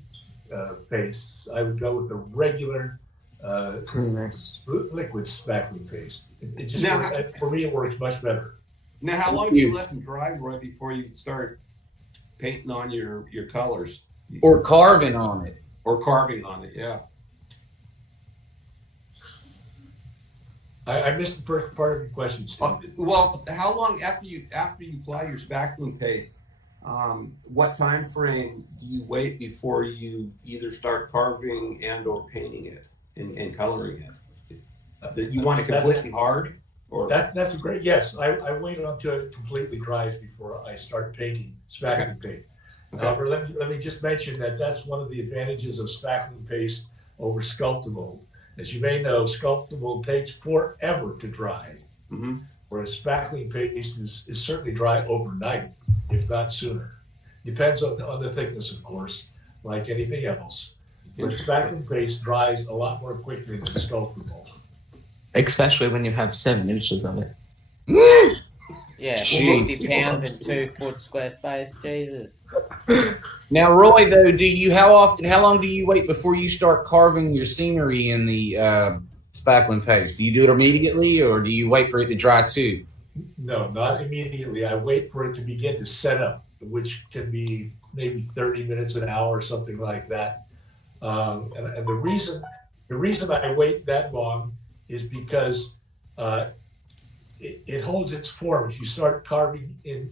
pastes, I would go with the regular liquid spackling paste. It just for me, it works much better. Now, how long do you let them dry, Roy, before you start painting on your colors? Or carving on it. Or carving on it, yeah. I missed the first part of your question, Steve. Well, how long after you apply your spackling paste, what time frame do you wait before you either start carving and or painting it and coloring it? You want it completely hard? Or that's a great, yes. I wait until it completely dries before I start painting spackling paint. However, let me just mention that that's one of the advantages of spackling paste over sculpted mold. As you may know, sculpted mold takes forever to dry, whereas spackling paste is certainly dry overnight, if not sooner. Depends on the thickness, of course, like anything else. But spackling paste dries a lot more quickly than sculpted mold. Especially when you have 7 inches of it. Yeah, Jeez. 50 pounds in 2 foot square space. Jesus. Now, Roy, though, how long do you wait before you start carving your scenery in the spackling paste? Do you do it immediately, or do you wait for it to dry too? No, not immediately. I wait for it to begin to set up, which can be maybe 30 minutes, an hour, or something like that. And the reason I wait that long is because it holds its form. If you start carving in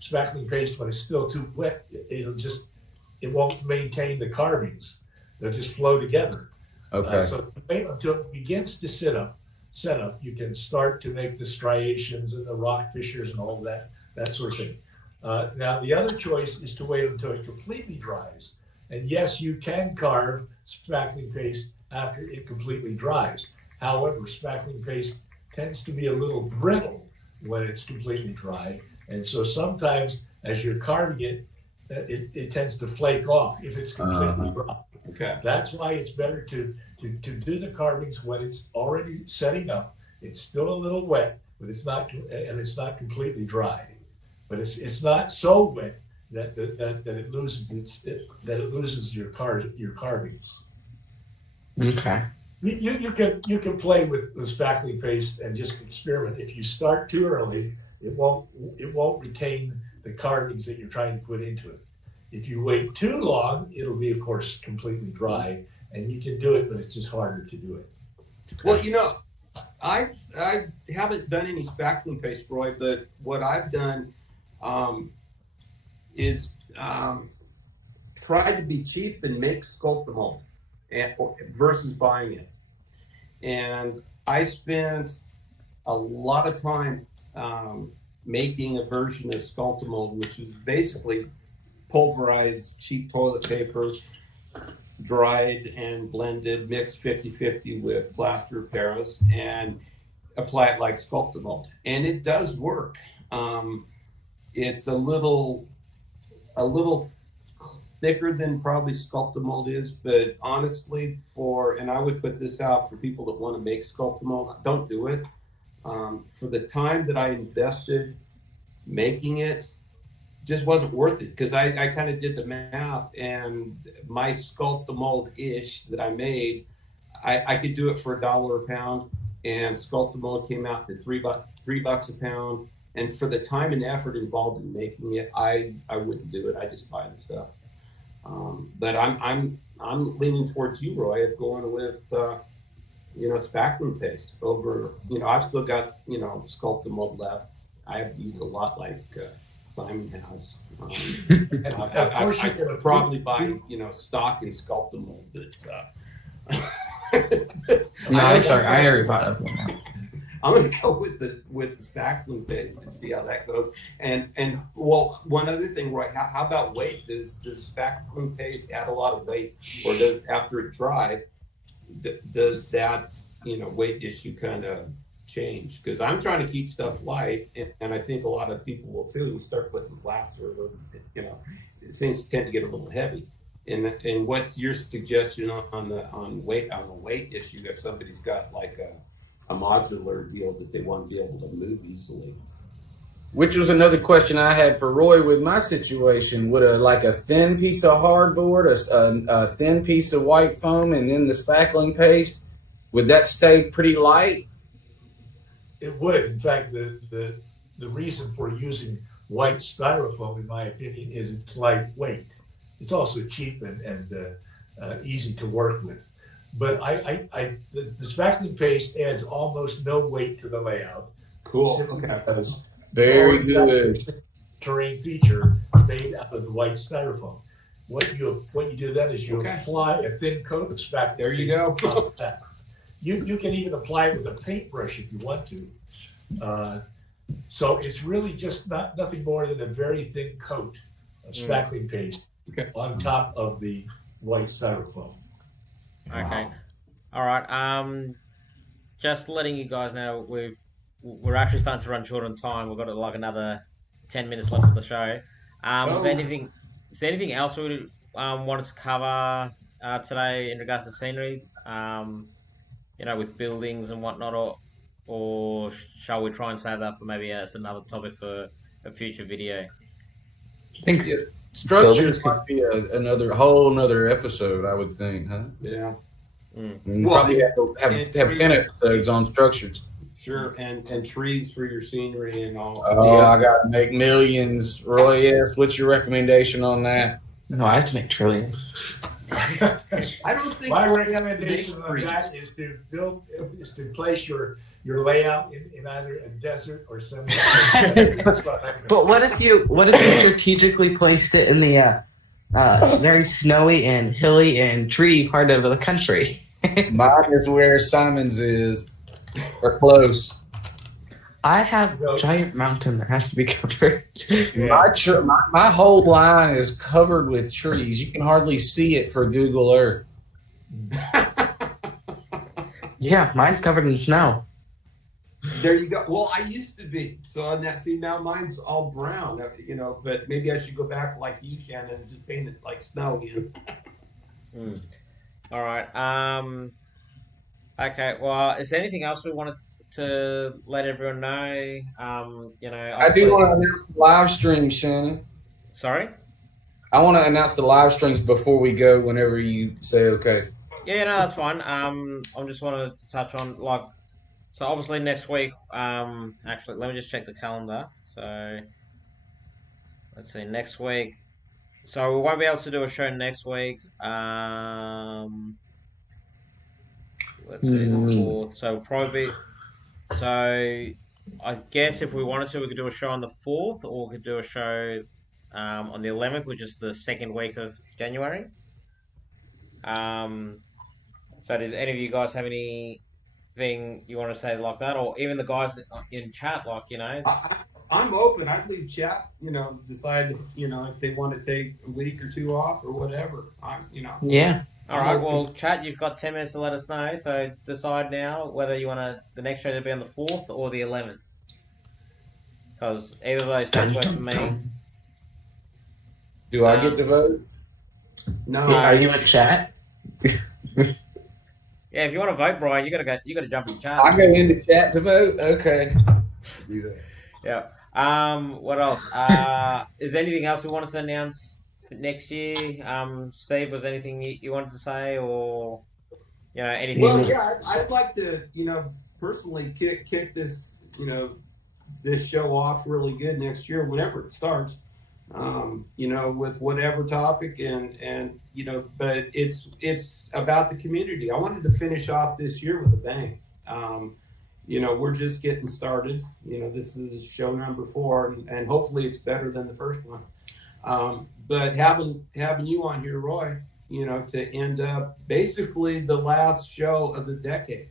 spackling paste when it's still too wet, it won't maintain the carvings. They'll just flow together. Okay. So wait until it begins to set up. You can start to make the striations and the rock fissures and all of that sort of thing. Now the other choice is to wait until it completely dries. And yes, you can carve spackling paste after it completely dries. However, spackling paste tends to be a little brittle when it's completely dry. And so sometimes as you're carving it, it tends to flake off if it's completely dry. Okay. That's why it's better to do the carvings when it's already setting up. It's still a little wet, but it's not completely dry. But it's not so wet that it loses your carvings. Okay. You can play with the spackling paste and just experiment. If you start too early, it won't retain the carvings that you're trying to put into it. If you wait too long, it'll be, of course, completely dry, and you can do it, but it's just harder to do it. Well, I haven't done any spackling paste, Roy, but what I've done is try to be cheap and make Sculptamold versus buying it. And I spent a lot of time making a version of Sculptamold, which is basically pulverized cheap toilet paper, dried and blended, mixed 50-50 with plaster of Paris, and apply it like Sculptamold. And it does work. It's a little thicker than probably Sculptamold is, but honestly, and I would put this out for people that want to make Sculptamold, don't do it. For the time that I invested making it, just wasn't worth it, because I kind of did the math, and my Sculptamold-ish that I made, I could do it for $1 a pound, and Sculptamold came out to $3 a pound. And for the time and effort involved in making it, I wouldn't do it. I just buy the stuff. But I'm leaning towards you, Roy, of going with spackling paste over. I've still got Sculptamold left. I have used a lot like Simon has. Of course, you could probably buy stock in Sculptamold, but No, sorry, I already bought up one now. I'm going to go with the spackling paste and see how that goes. And well, one other thing, Roy, how about weight? Does spackling paste add a lot of weight, or does after it dry, does that weight issue kind of change? Because I'm trying to keep stuff light, and I think a lot of people will too. You start putting plaster, things tend to get a little heavy. And what's your suggestion on the weight issue if somebody's got like a modular deal that they want to be able to move easily? Which was another question I had for Roy with my situation. Would a thin piece of hardboard, a thin piece of white foam, and then the spackling paste, would that stay pretty light? It would. In fact, the reason for using white styrofoam, in my opinion, is it's lightweight. It's also cheap and easy to work with. But the spackling paste adds almost no weight to the layout. Cool. Okay. Because very good. Terrain feature made out of the white styrofoam. What you do then is you apply a thin coat of spackling. There you go. You can even apply it with a paintbrush if you want to. So it's really just nothing more than a very thin coat of spackling paste on top of the white styrofoam. Okay. All right. Just letting you guys know, we're actually starting to run short on time. We've got like another 10 minutes left of the show. Is there anything else we wanted to cover today in regards to scenery? With buildings and whatnot, or shall we try and save that for maybe as another topic for a future video? I think Structures might be another episode, I would think, huh? Yeah. And probably have 10 episodes on structures. Sure, and trees for your scenery and all. Oh, yeah. I got to make millions. Roy, yes. What's your recommendation on that? No, I have to make trillions. I don't think my recommendation on that is to place your layout in either a desert or something. But what if you strategically placed it in the very snowy and hilly and tree part of the country? Mine is where Simon's is, or close. I have a giant mountain that has to be covered. My whole line is covered with trees. You can hardly see it for Google Earth. Yeah, mine's covered in snow. There you go. Well, I used to be. So on that, see, now mine's all brown, but maybe I should go back like you, Shannon, and just paint it like snow again. Mm. All right. Okay. Well, is there anything else we wanted to let everyone know? I do Obviously. want to announce the live stream, Shannon. Sorry. I want to announce the live streams before we go. Whenever you say okay. Yeah, no, that's fine. I just wanted to touch on so obviously next week. Actually, let me just check the calendar. So let's see, next week. So we won't be able to do a show next week. Let's see, the 4th. So probably. So I guess if we wanted to, we could do a show on the 4th, or we could do a show on the 11th, which is the second week of January. So did any of you guys have anything you want to say like that, or even the guys in chat, I'm open. I'd leave chat, decide, if they want to take a week or two off or whatever. Yeah. All right, well, chat, you've got 10 minutes to let us know. So decide now whether you want the next show to be on the 4th or the 11th. Because either of those days work for me. Do I get to vote? No. Are you in chat? Yeah, if you want to vote, Brian, you gotta jump in chat. I go into chat to vote. Okay. Do that. Yeah. What else? Is there anything else we wanted to announce for next year? Steve, was there anything you wanted to say, or anything? Well, yeah, I'd like to, personally kick this, this show off really good next year, whenever it starts. With whatever topic and but it's about the community. I wanted to finish off this year with a bang. We're just getting started. This is show number 4, and hopefully it's better than the first one. But having you on here, Roy, to end up basically the last show of the decade.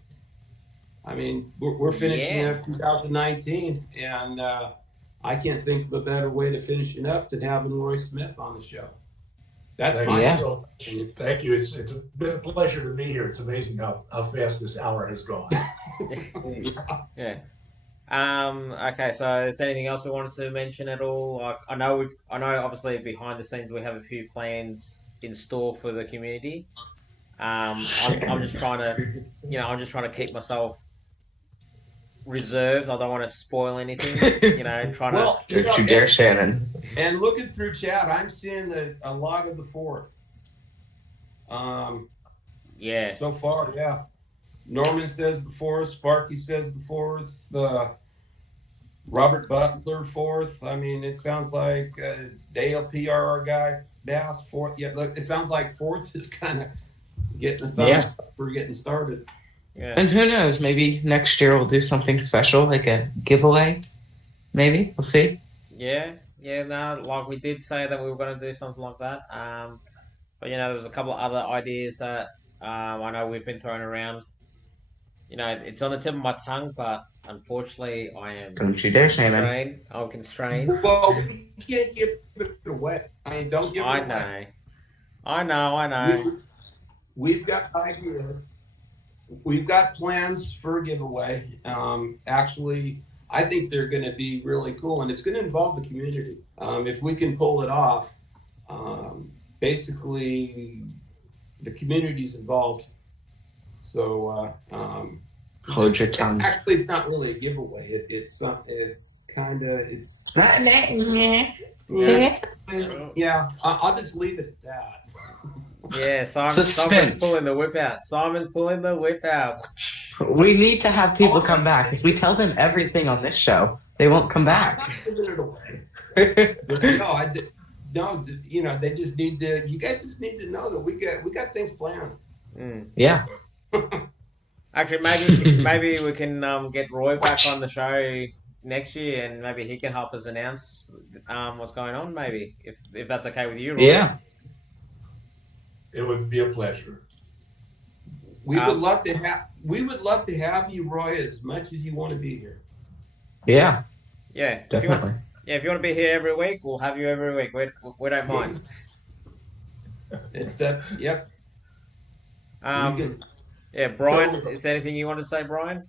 I mean, we're finishing up 2019, and I can't think of a better way to finish it up than having Roy Smith on the show. That's Thank you. Thank you. It's been a pleasure to be here. It's amazing how fast this hour has gone. Yeah. Okay, so is there anything else we wanted to mention at all? Like, I know obviously behind the scenes we have a few plans in store for the community. I'm just trying to keep myself reserved. I don't want to spoil anything. Don't you dare, Shannon. And looking through chat, I'm seeing that a lot of the 4th. Yeah. So far, yeah. Norman says the 4th. Sparky says the 4th. Robert Butler 4th. I mean, it sounds like Dale PRR guy Bass 4th. Yeah, look, it sounds like 4th is kind of getting a thumbs up for getting started. Yeah. And who knows? Maybe next year we'll do something special, like a giveaway. Maybe we'll see. Yeah. No, like we did say that we were going to do something like that. But there was a couple of other ideas that I know we've been throwing around. It's on the tip of my tongue, but unfortunately, I am. Don't you dare, Shannon. I'm constrained. Well, we can't give it away. I mean, don't give it away. I know. We've got ideas. We've got plans for a giveaway. Actually, I think they're going to be really cool, and it's going to involve the community. If we can pull it off, basically, the community's involved. So, hold your tongue. Actually, it's not really a giveaway. It's kind of yeah. I'll just leave it at that. Yeah, Simon's pulling the whip out. We need to have people come back. If we tell them everything on this show, they won't come back. I'm not giving it away. No, they just need to. You guys just need to know that we got things planned. Yeah. Actually, maybe we can get Roy back on the show next year, and maybe he can help us announce what's going on. Maybe if that's okay with you, Roy. Yeah. It would be a pleasure. We would love to have you, Roy, as much as you want to be here. Yeah. Yeah. Definitely. If you want to be here every week, we'll have you every week. We don't mind. It's that. Yep. Yeah, Brian. Is there anything you want to say, Brian?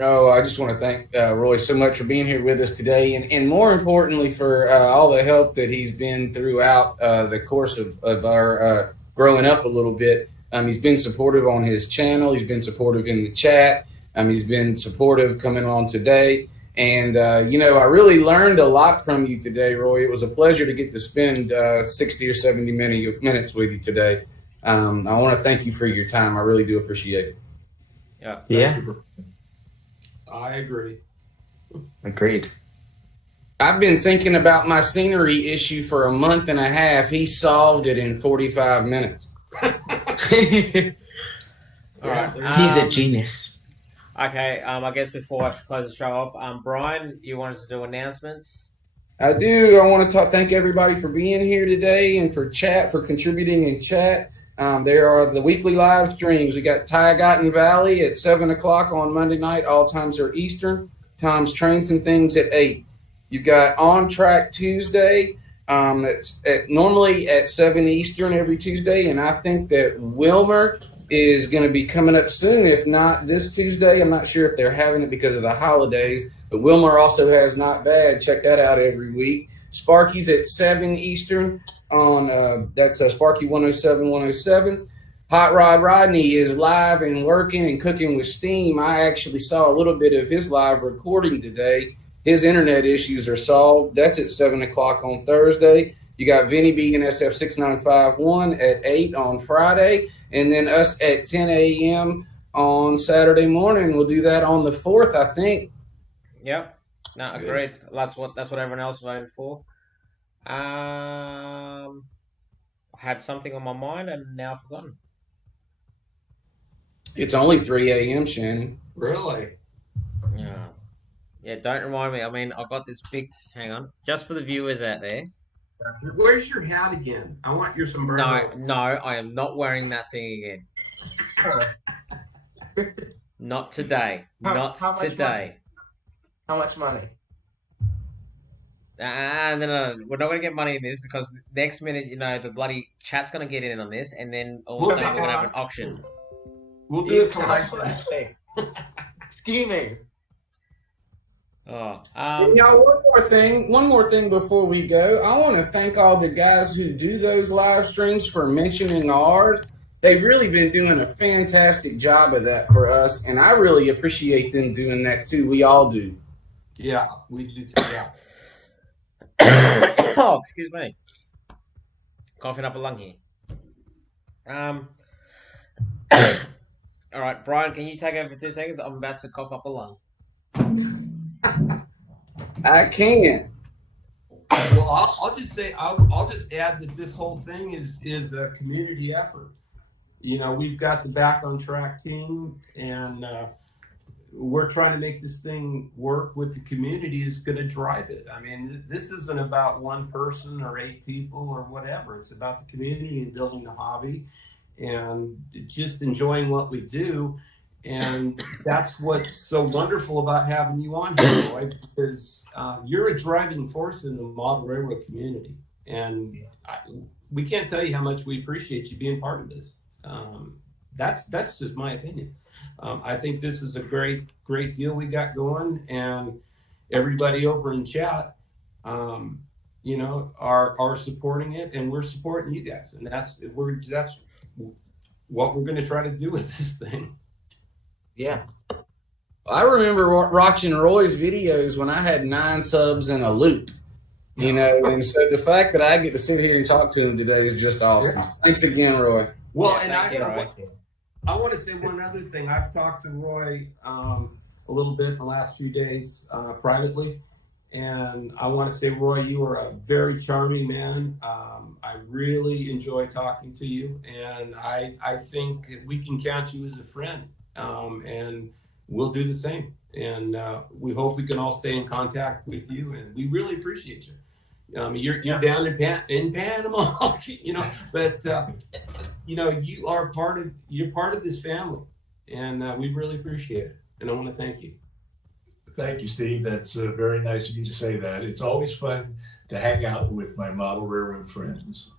Oh, I just want to thank Roy so much for being here with us today, and more importantly for all the help that he's been throughout the course of our growing up a little bit. He's been supportive on his channel. He's been supportive in the chat. He's been supportive coming on today. And, I really learned a lot from you today, Roy. It was a pleasure to get to spend 60 or 70 minutes with you today. I want to thank you for your time. I really do appreciate it. Yeah. Yeah. I agree. Agreed. I've been thinking about my scenery issue for a month and a half. He solved it in 45 minutes. All right. He's a genius. Okay. I guess before I close the show off, Brian, you wanted to do announcements? I do. I want to thank everybody for being here today and for contributing in chat. There are the weekly live streams. We got Tiegatten Valley at 7 o'clock on Monday night. All times are Eastern. Tom's Trains and Things at 8. You've got On Track Tuesday. That's normally at 7 Eastern every Tuesday. And I think that Wilmer is going to be coming up soon. If not this Tuesday, I'm not sure if they're having it because of the holidays. But Wilmer also has Not Bad. Check that out every week. Sparky's at 7 Eastern on that's Sparky 107. Hot Rod Rodney is live and working and cooking with steam. I actually saw a little bit of his live recording today. His internet issues are solved. That's at 7 o'clock on Thursday. You got Vinny B and SF6951 at 8 on Friday. And then us at 10 a.m. on Saturday morning. We'll do that on the 4th, I think. Yep. No, agreed. That's what everyone else voted for. I had something on my mind and now I've forgotten. It's only 3 a.m., Shannon. Really? Yeah. Yeah, don't remind me. I mean, I've got this big. Hang on. Just for the viewers out there. Where's your hat again? I want your sombrero. No, I am not wearing that thing again. Not today. Not today. How much money? No. We're not going to get money in this because next minute, the bloody chat's going to get in on this, and then all of a sudden we're going to have an auction. We'll do it for Scheming. Oh, Y'all, one more thing before we go. I want to thank all the guys who do those live streams for mentioning ours. They've really been doing a fantastic job of that for us, and I really appreciate them doing that too. We all do. Yeah, we do too. Yeah. Oh, excuse me. Coughing up a lung here. All right, Brian, can you take over for 2 seconds? I'm about to cough up a lung. I can. Well, I'll just say I'll just add that this whole thing is a community effort. We've got the Back on Track team, and we're trying to make this thing work with the community is going to drive it. I mean, this isn't about one person or 8 people or whatever. It's about the community and building the hobby and just enjoying what we do. And that's what's so wonderful about having you on here, Roy, because you're a driving force in the model railroad community. And we can't tell you how much we appreciate you being part of this. That's just my opinion. I think this is a great deal we got going, and everybody over in chat, are supporting it, and we're supporting you guys, and that's what we're going to try to do with this thing. Yeah. I remember watching Roy's videos when I had 9 subs in a loop, and so the fact that I get to sit here and talk to him today is just awesome. Yeah. Thanks again, Roy. Well, yeah, and I want to say one other thing. I've talked to Roy a little bit in the last few days privately, and I want to say, Roy, you are a very charming man. I really enjoy talking to you, and I think we can count you as a friend, and we'll do the same. And we hope we can all stay in contact with you, and we really appreciate you. You're down in Panama, but you're part of this family, and we really appreciate it. And I want to thank you. Thank you, Steve. That's very nice of you to say that. It's always fun to hang out with my model railroad friends.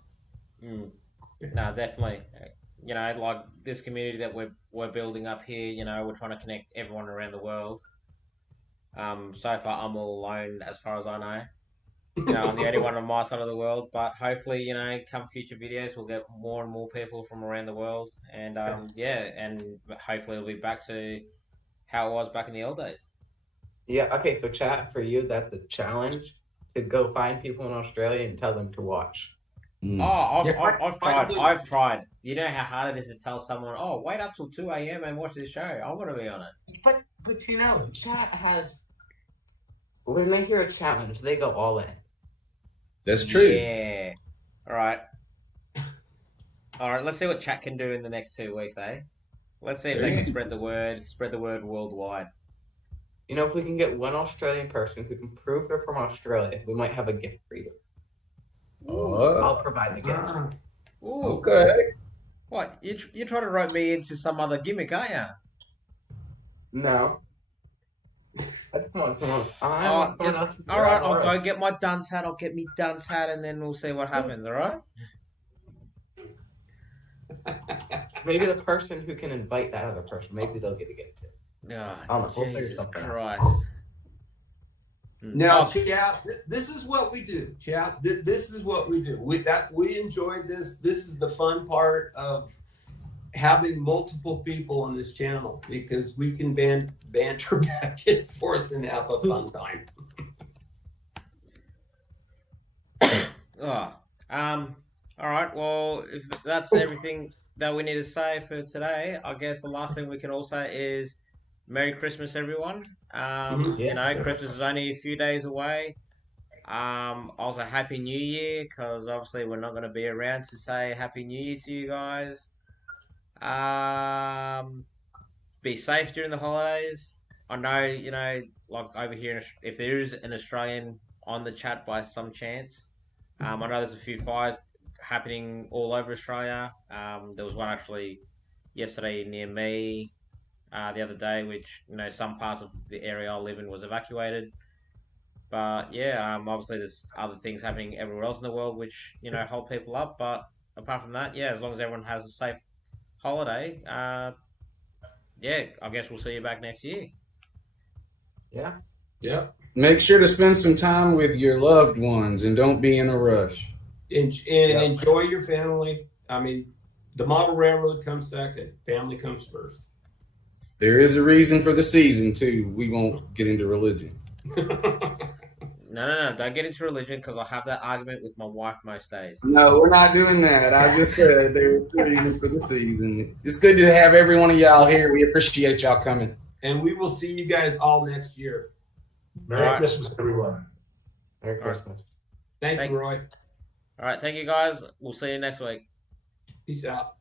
No, definitely. Like this community that we're building up here. We're trying to connect everyone around the world. So far, I'm all alone, as far as I know. I'm the only one on my side of the world. But hopefully, come future videos, we'll get more and more people from around the world, and and hopefully it'll be back to how it was back in the old days. Yeah, okay, so chat, for you, that's a challenge to go find people in Australia and tell them to watch. Oh, I've Yeah, tried. I- I've tried. You know how hard it is to tell someone, "Oh, wait up till 2 a.m. and watch this show. I want to be on it." But chat has, when they hear a challenge, they go all in. That's true. Yeah. All right. All right. Let's see what chat can do in the next 2 weeks, eh? Let's see if they can spread the word worldwide. If we can get one Australian person who can prove they're from Australia, we might have a gift for you. I'll provide the gift. Ooh. Okay. What? You're trying to rope me into some other gimmick, aren't you? No. Come on. All right, I'll go get my dunce hat. I'll get me dunce hat, and then we'll see what happens. All right. Maybe the person who can invite that other person, maybe they'll get a gift too. Oh, We'll figure Jesus something out. Christ. Now, chat, this is what we do. Chat, this is what we do. We enjoy this. This is the fun part of having multiple people on this channel, because we can banter back and forth and have a fun time. All right. Well, if that's everything that we need to say for today, I guess the last thing we can all say is Merry Christmas, everyone. Christmas is only a few days away. Also, Happy New Year, because obviously we're not going to be around to say Happy New Year to you guys. Be safe during the holidays. I know, like over here, if there is an Australian on the chat by some chance, I know there's a few fires happening all over Australia. There was one actually yesterday near me, the other day, which, some parts of the area I live in was evacuated. But yeah, obviously there's other things happening everywhere else in the world which, hold people up. But apart from that, yeah, as long as everyone has a safe holiday, I guess we'll see you back next year. Yeah. Yeah. Make sure to spend some time with your loved ones and don't be in a rush. Enjoy your family. I mean, the model railroad comes second. Family comes first. There is a reason for the season, too. We won't get into religion. No, don't get into religion, because I have that argument with my wife most days. No, we're not doing that. I just said there was a reason for the season. It's good to have every one of y'all here. We appreciate y'all coming. And we will see you guys all next year. Merry Christmas, everyone. Merry Christmas. Thank you, Roy. All right, thank you guys. We'll see you next week. Peace out.